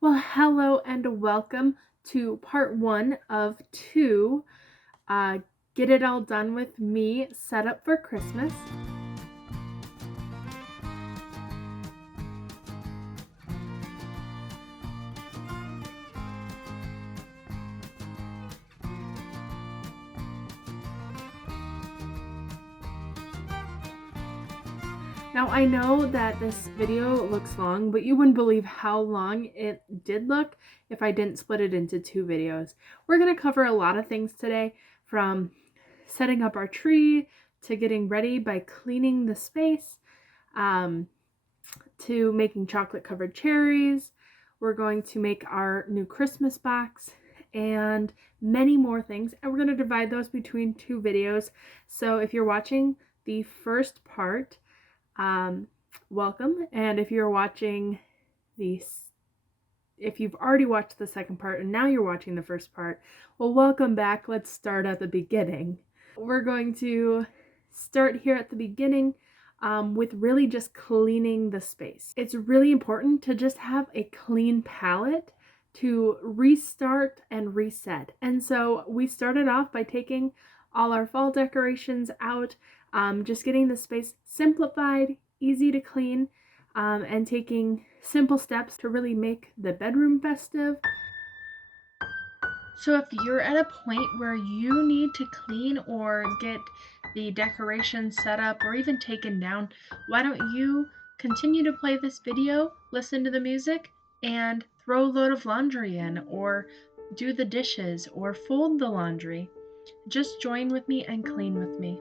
Well, hello and welcome to part one of two. Uh, Get it all done with me, set up for Christmas. Now, I know that this video looks long, but you wouldn't believe how long it did look if I didn't split it into two videos. We're going to cover a lot of things today, from setting up our tree to getting ready by cleaning the space, um, to making chocolate covered cherries. We're going to make our new Christmas box and many more things. And we're going to divide those between two videos. So if you're watching the first part, welcome. And if you're watching if you've already watched the second part and now you're watching the first part, well, welcome back. Let's start at the beginning. We're going to start here at the beginning with really just cleaning the space. It's really important to just have a clean palette to restart and reset. And so we started off by taking all our fall decorations out, just getting the space simplified, easy to clean, and taking simple steps to really make the bedroom festive. So if you're at a point where you need to clean or get the decorations set up or even taken down, why don't you continue to play this video, listen to the music, and throw a load of laundry in, or do the dishes, or fold the laundry. Just join with me and clean with me.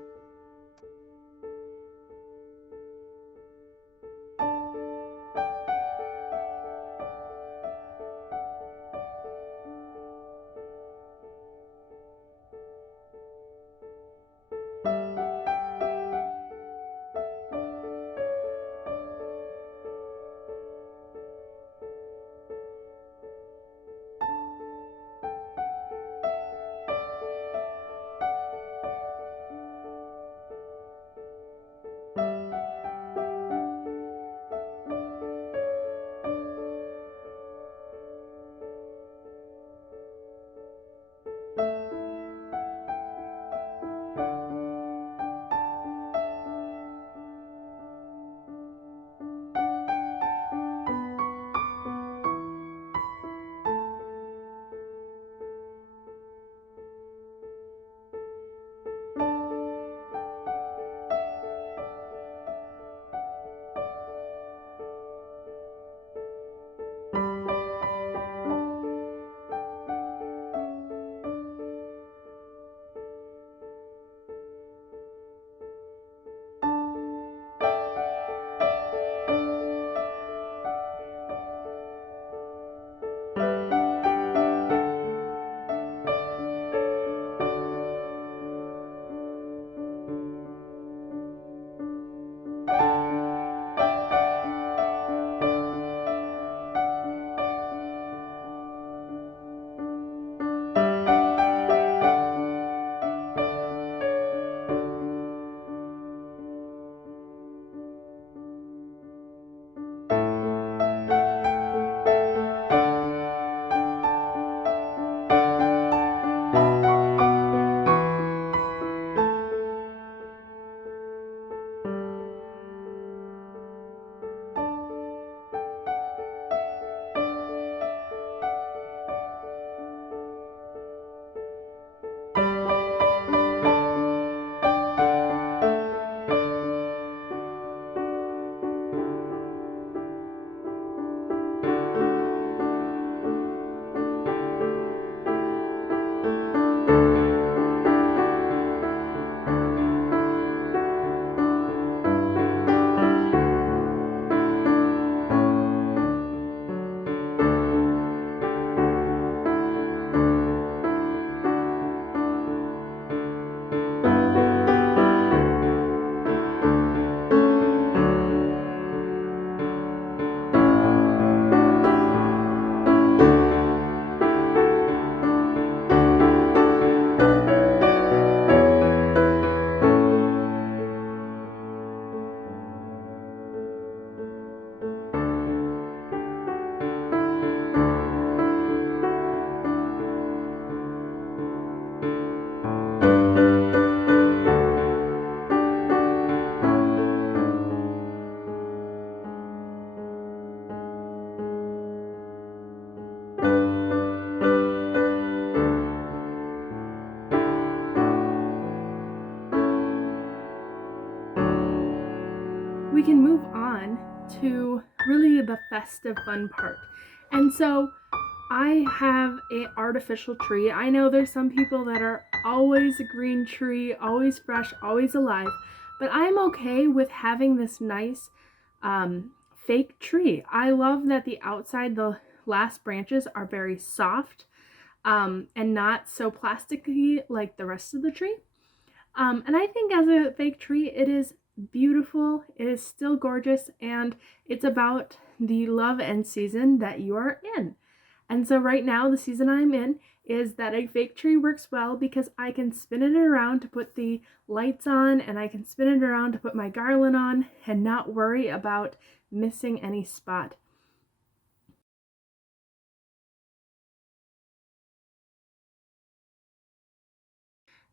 festive fun part. And so I have an artificial tree. I know there's some people that are always a green tree, always fresh, always alive, but I'm okay with having this nice fake tree. I love that the outside, the last branches are very soft and not so plasticky like the rest of the tree. And I think as a fake tree, it is beautiful, it is still gorgeous, and it's about the love and season that you are in. And so right now, the season I'm in is that a fake tree works well because I can spin it around to put the lights on, and I can spin it around to put my garland on and not worry about missing any spot.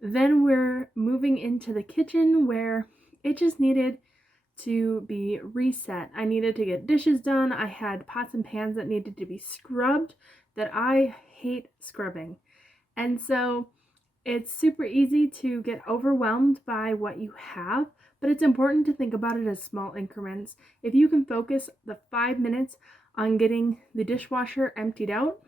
Then we're moving into the kitchen where it just needed to be reset. I needed to get dishes done. I had pots and pans that needed to be scrubbed that I hate scrubbing. And so it's super easy to get overwhelmed by what you have, but it's important to think about it as small increments. If you can focus the 5 minutes on getting the dishwasher emptied out,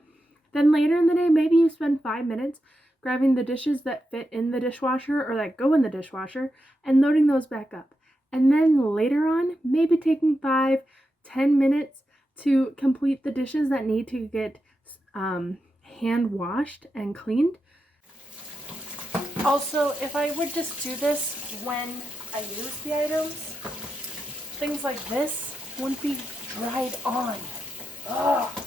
then later in the day, maybe you spend 5 minutes grabbing the dishes that fit in the dishwasher or that go in the dishwasher and loading those back up. And then later on, maybe taking 5-10 minutes to complete the dishes that need to get hand washed and cleaned. Also, if I would just do this when I use the items, things like this wouldn't be dried on. Ugh.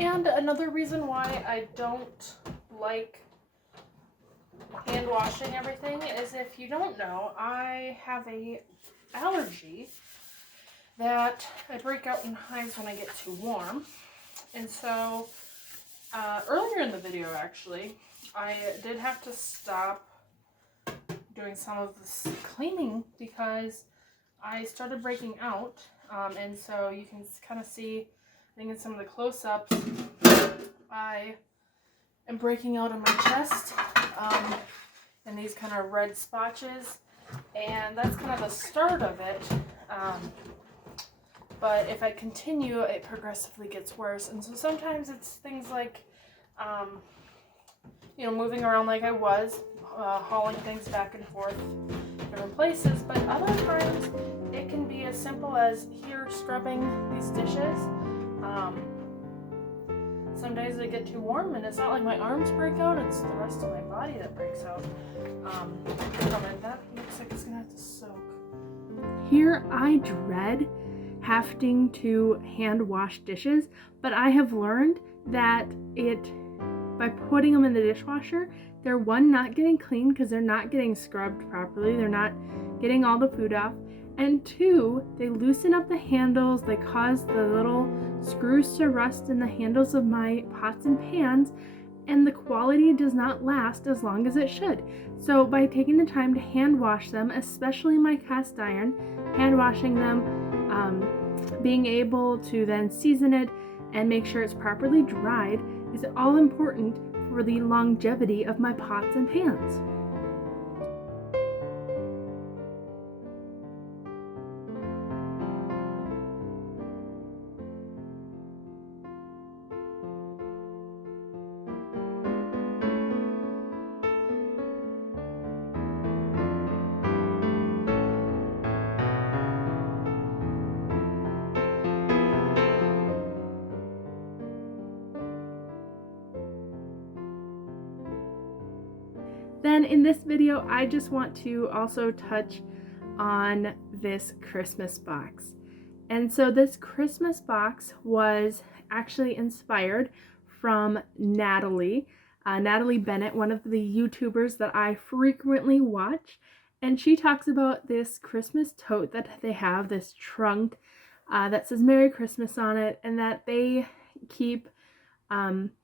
And another reason why I don't like hand washing everything is, if you don't know, I have a allergy that I break out in hives when I get too warm. And so earlier in the video, actually, I did have to stop doing some of this cleaning because I started breaking out. And so you can kind of see, I think in some of the close-ups, I am breaking out on my chest and these kind of red spotches, and that's kind of the start of it. But if I continue, it progressively gets worse. And so sometimes it's things like, moving around like I was, hauling things back and forth different places. But other times it can be as simple as here scrubbing these dishes. Some days they get too warm and it's not like my arms break out, it's the rest of my body that breaks out. And that looks like it's gonna have to soak. Here I dread having to hand wash dishes, but I have learned that by putting them in the dishwasher, they're one, not getting clean because they're not getting scrubbed properly, they're not getting all the food off, and two, they loosen up the handles, they cause the little screws to rust in the handles of my pots and pans, and the quality does not last as long as it should. So by taking the time to hand wash them, especially my cast iron, hand washing them, being able to then season it and make sure it's properly dried is all important for the longevity of my pots and pans. Then in this video, I just want to also touch on this Christmas box. And so this Christmas box was actually inspired from Natalie Bennett, one of the YouTubers that I frequently watch. And she talks about this Christmas tote that they have, this trunk that says Merry Christmas on it, and that they keep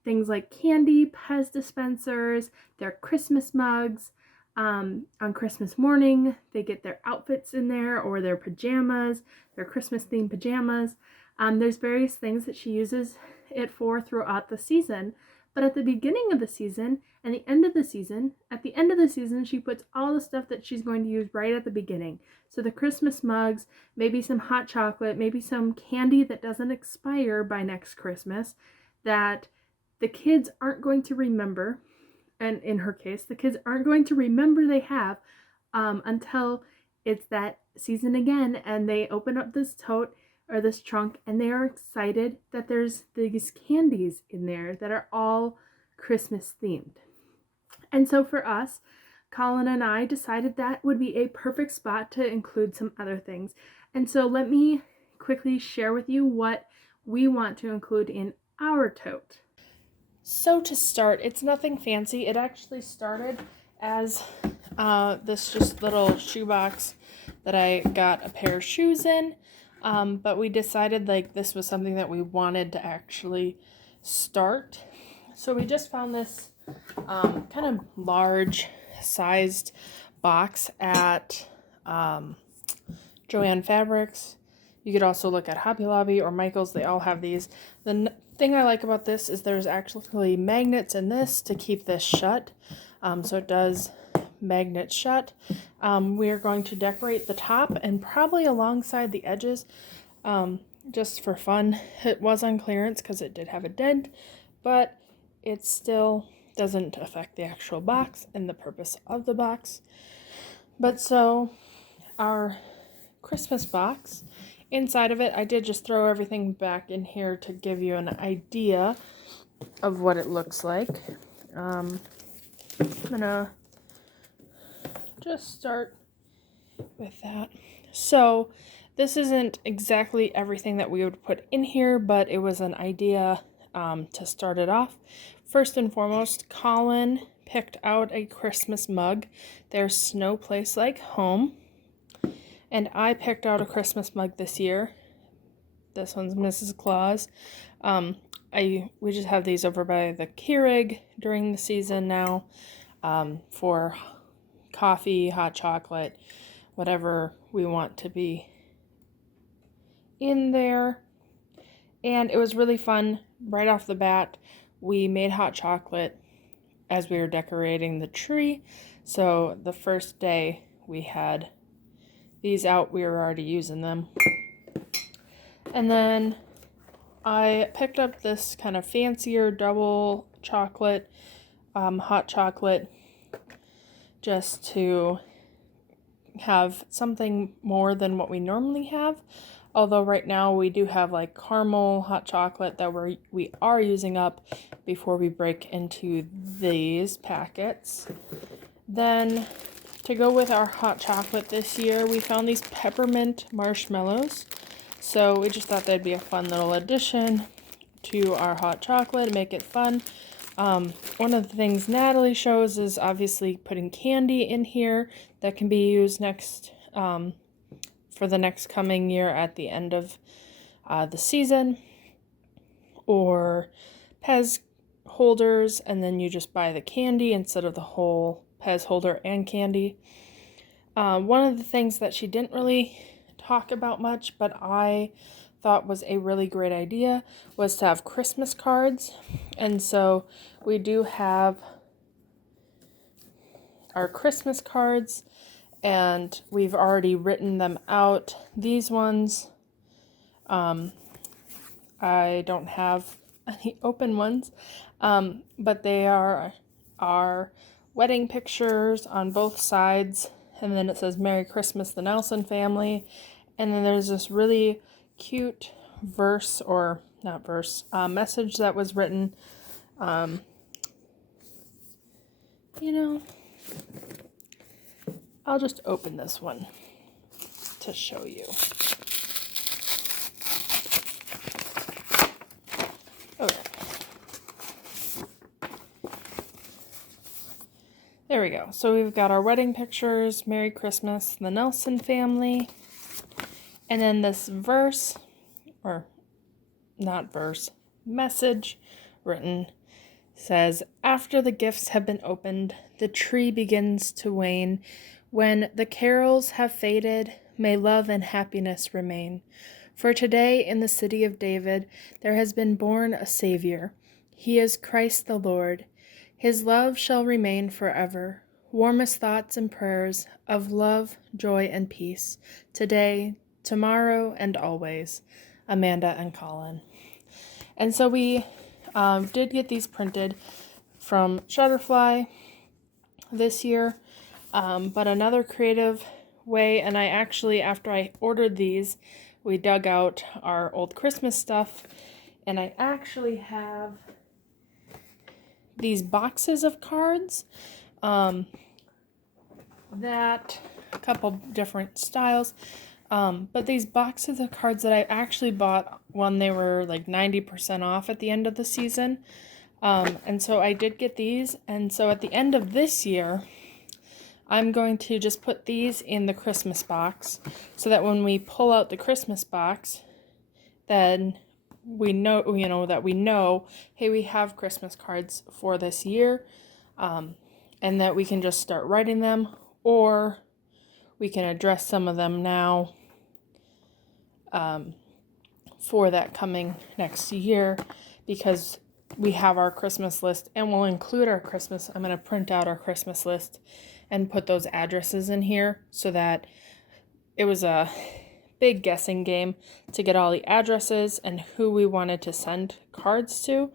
things like candy, Pez dispensers, their Christmas mugs. On Christmas morning, they get their outfits in there, or their pajamas, their Christmas themed pajamas. There's various things that she uses it for throughout the season, but at the beginning of the season and the end of the season, at the end of the season, she puts all the stuff that she's going to use right at the beginning. So the Christmas mugs, maybe some hot chocolate, maybe some candy that doesn't expire by next Christmas that the kids aren't going to remember. And in her case, the kids aren't going to remember they have until it's that season again and they open up this tote or this trunk and they are excited that there's these candies in there that are all Christmas themed. And so for us, Colin and I decided that would be a perfect spot to include some other things. And so let me quickly share with you what we want to include in our tote. So to start, it's nothing fancy. It actually started as this just little shoebox that I got a pair of shoes in, but we decided like this was something that we wanted to actually start. So we just found this kind of large sized box at Joann Fabrics. You could also look at Hobby Lobby or Michael's. They all have these. The thing I like about this is there's actually magnets in this to keep this shut. So it does magnet shut. We are going to decorate the top and probably alongside the edges just for fun. It was on clearance because it did have a dent, but it still doesn't affect the actual box and the purpose of the box. But so our Christmas box, inside of it, I did just throw everything back in here to give you an idea of what it looks like. I'm gonna just start with that. So this isn't exactly everything that we would put in here, but it was an idea to start it off. First and foremost, Colin picked out a Christmas mug. There's no place like home. And I picked out a Christmas mug this year. This one's Mrs. Claus. We just have these over by the Keurig during the season now for coffee, hot chocolate, whatever we want to be in there. And it was really fun. Right off the bat, we made hot chocolate as we were decorating the tree. So the first day we had these out, we were already using them. And then I picked up this kind of fancier double chocolate, hot chocolate, just to have something more than what we normally have. Although right now we do have like caramel hot chocolate that we are using up before we break into these packets. Then to go with our hot chocolate this year, we found these peppermint marshmallows. So we just thought that'd be a fun little addition to our hot chocolate, make it fun. One of the things Natalie shows is obviously putting candy in here that can be used next for the next coming year at the end of the season, or Pez holders, and then you just buy the candy instead of the whole Pez holder and candy. One of the things that she didn't really talk about much, but I thought was a really great idea, was to have Christmas cards. And so we do have our Christmas cards, and we've already written them out. These ones, I don't have any open ones, but they are our wedding pictures on both sides, and then it says Merry Christmas, the Nelson family, and then there's this really cute verse, or not verse, message that was written, I'll just open this one to show you. Okay. There we go. So we've got our wedding pictures, Merry Christmas, the Nelson family, and then this verse, or not verse, message written says, after the gifts have been opened, the tree begins to wane. When the carols have faded, may love and happiness remain. For today in the city of David there has been born a Savior. He is Christ the Lord. His love shall remain forever. Warmest thoughts and prayers of love, joy, and peace, today, tomorrow, and always. Amanda and Colin. And so we did get these printed from Shutterfly this year, but another creative way, and I actually, after I ordered these, we dug out our old Christmas stuff, and I actually have these boxes of cards that a couple different styles, but these boxes of cards that I actually bought when they were like 90% off at the end of the season, and so I did get these, and so at the end of this year I'm going to just put these in the Christmas box so that when we pull out the Christmas box, then we know, hey, we have Christmas cards for this year, and that we can just start writing them, or we can address some of them now for that coming next year, because we have our Christmas list, and we'll include our Christmas. I'm going to print out our Christmas list and put those addresses in here, so that it was a big guessing game to get all the addresses and who we wanted to send cards to,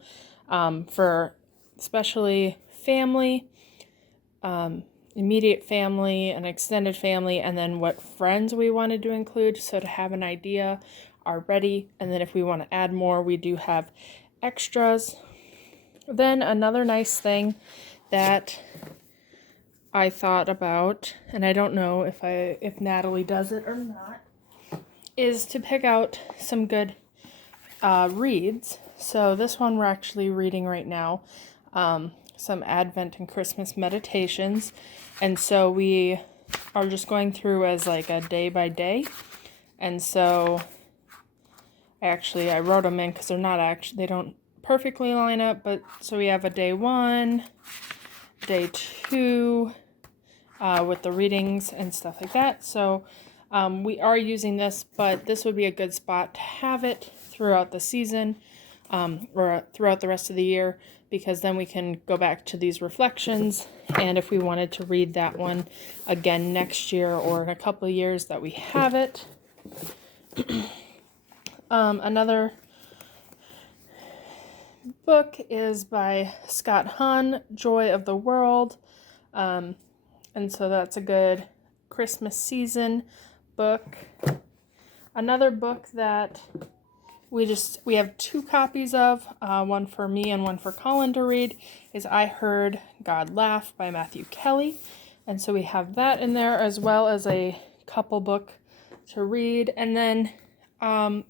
for especially family, immediate family and extended family, and then what friends we wanted to include, so to have an idea already, and then if we want to add more, we do have extras. Then another nice thing that I thought about, and I don't know if Natalie does it or not, is to pick out some good reads. So this one we're actually reading right now, some Advent and Christmas meditations, and so we are just going through as like a day by day, and so I wrote them in because they don't perfectly line up, but so we have a day 1, day 2, with the readings and stuff like that. So we are using this, but this would be a good spot to have it throughout the season, or throughout the rest of the year, because then we can go back to these reflections, and if we wanted to read that one again next year or in a couple of years, that we have it. Another book is by Scott Hahn, Joy of the World, and so that's a good Christmas season book. Another book that we have 2 copies of, one for me and one for Colin to read, is I Heard God Laugh by Matthew Kelly, and so we have that in there, as well as a couple book to read. And then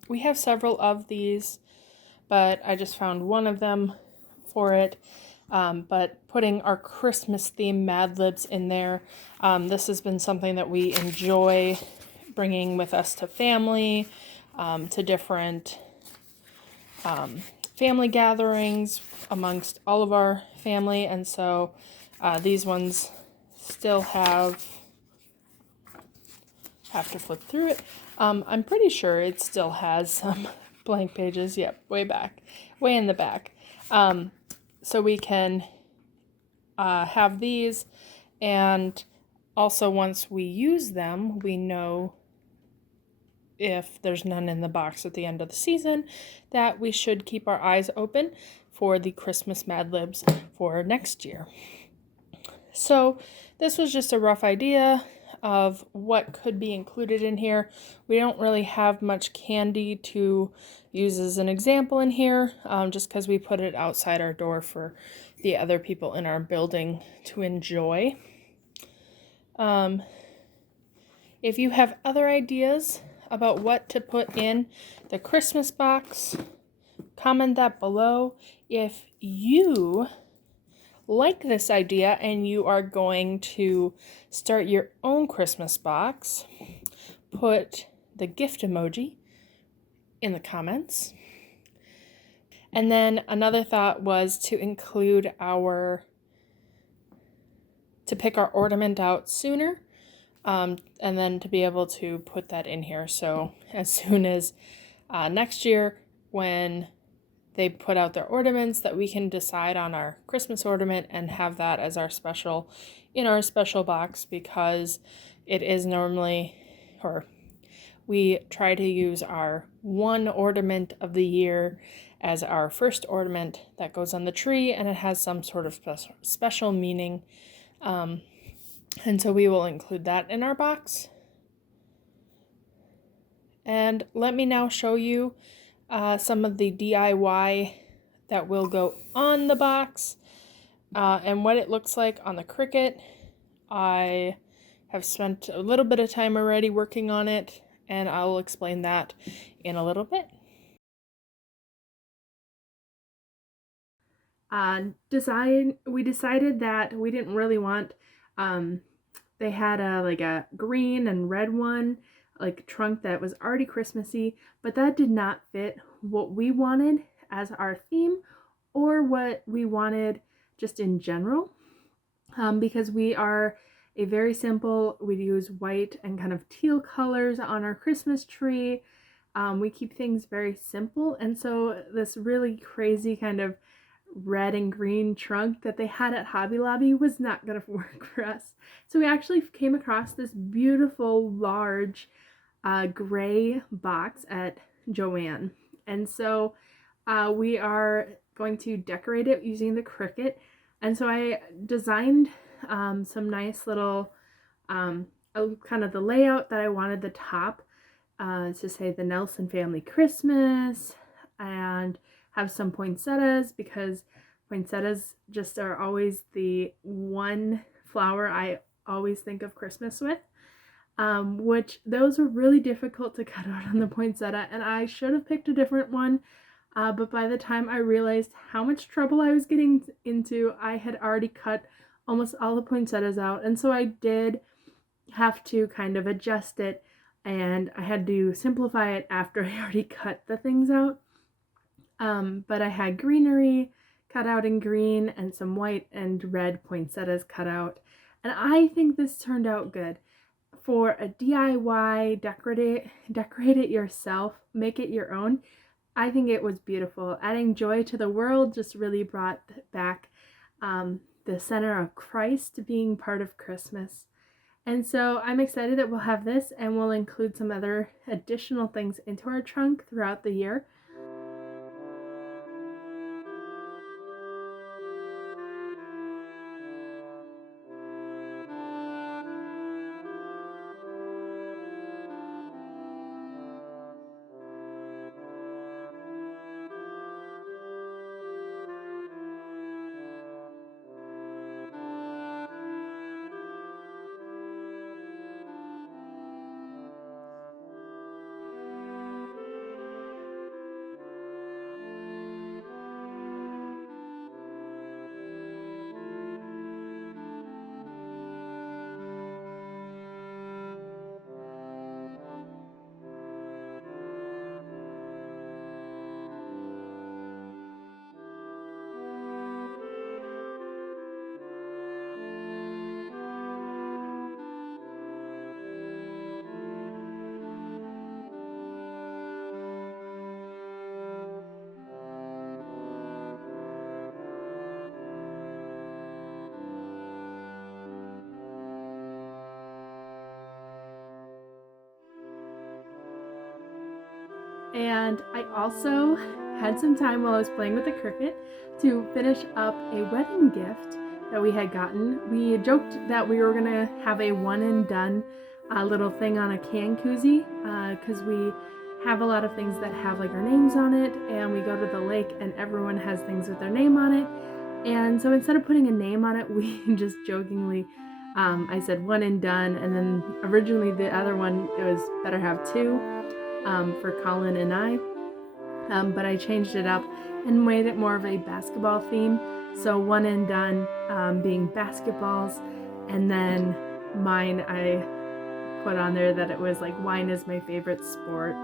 we have several of these, but I just found one of them for it. But putting our Christmas theme Mad Libs in there, this has been something that we enjoy bringing with us to family, to different family gatherings amongst all of our family, and so these ones still have to flip through it. I'm pretty sure it still has some blank pages. Yep, way in the back. So we can have these, and also once we use them, we know if there's none in the box at the end of the season, that we should keep our eyes open for the Christmas Mad Libs for next year. So this was just a rough idea of what could be included in here. We don't really have much candy to use as an example in here, just because we put it outside our door for the other people in our building to enjoy. If you have other ideas about what to put in the Christmas box, comment that below. If you like this idea and you are going to start your own Christmas box, put the gift emoji in the comments. And then another thought was to include to pick our ornament out sooner, and then to be able to put that in here. So as soon as next year when they put out their ornaments, that we can decide on our Christmas ornament and have that as our special, in our special box, because it is normally, or we try to use our one ornament of the year as our first ornament that goes on the tree, and it has some sort of special meaning. And so we will include that in our box. And let me now show you some of the DIY that will go on the box and what it looks like on the Cricut. I have spent a little bit of time already working on it, and I will explain that in a little bit. We decided that we didn't really want, they had a green and red one, like trunk that was already Christmassy, but that did not fit what we wanted as our theme or what we wanted just in general, because we are a very simple, we use white and kind of teal colors on our Christmas tree. We keep things very simple, and so this really crazy kind of red and green trunk that they had at Hobby Lobby was not going to work for us. So we actually came across this beautiful large gray box at Joann. And so we are going to decorate it using the Cricut. And so I designed some nice little kind of the layout that I wanted the top to say the Nelson Family Christmas, and have some poinsettias, because poinsettias just are always the one flower I always think of Christmas with, which those were really difficult to cut out on the poinsettia, and I should have picked a different one, but by the time I realized how much trouble I was getting into, I had already cut almost all the poinsettias out, and so I did have to kind of adjust it, and I had to simplify it after I already cut the things out. But I had greenery cut out in green and some white and red poinsettias cut out. And I think this turned out good. For a DIY, decorate it yourself, make it your own. I think it was beautiful. Adding joy to the world just really brought back the center of Christ being part of Christmas. And so I'm excited that we'll have this, and we'll include some other additional things into our trunk throughout the year. And I also had some time while I was playing with the Cricut to finish up a wedding gift that we had gotten. We joked that we were gonna have a one and done little thing on a can koozie, because we have a lot of things that have like our names on it, and we go to the lake and everyone has things with their name on it. And so instead of putting a name on it, we just jokingly, I said one and done, and then originally the other one, it was better have two, for Colin and I, but I changed it up and made it more of a basketball theme. So one and done being basketballs, and then mine, I put on there that it was like wine is my favorite sport,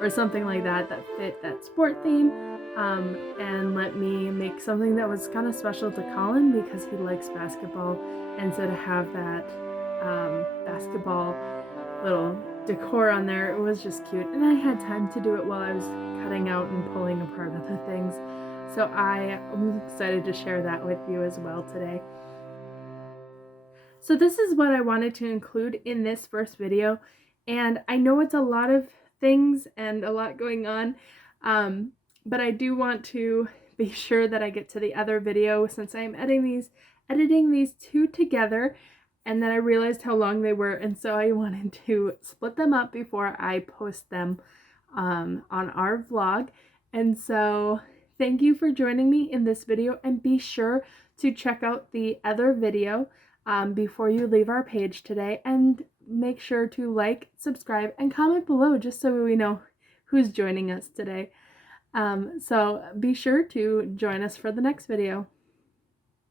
or something like that fit that sport theme, and let me make something that was kind of special to Colin because he likes basketball, and so to have that basketball little decor on there. It was just cute, and I had time to do it while I was cutting out and pulling apart other things. So I am excited to share that with you as well today. So this is what I wanted to include in this first video, and I know it's a lot of things and a lot going on, but I do want to be sure that I get to the other video since I'm editing these two together, and then I realized how long they were, and so I wanted to split them up before I post them on our vlog. And so thank you for joining me in this video, and be sure to check out the other video before you leave our page today, and make sure to like, subscribe, and comment below just so we know who's joining us today. So be sure to join us for the next video.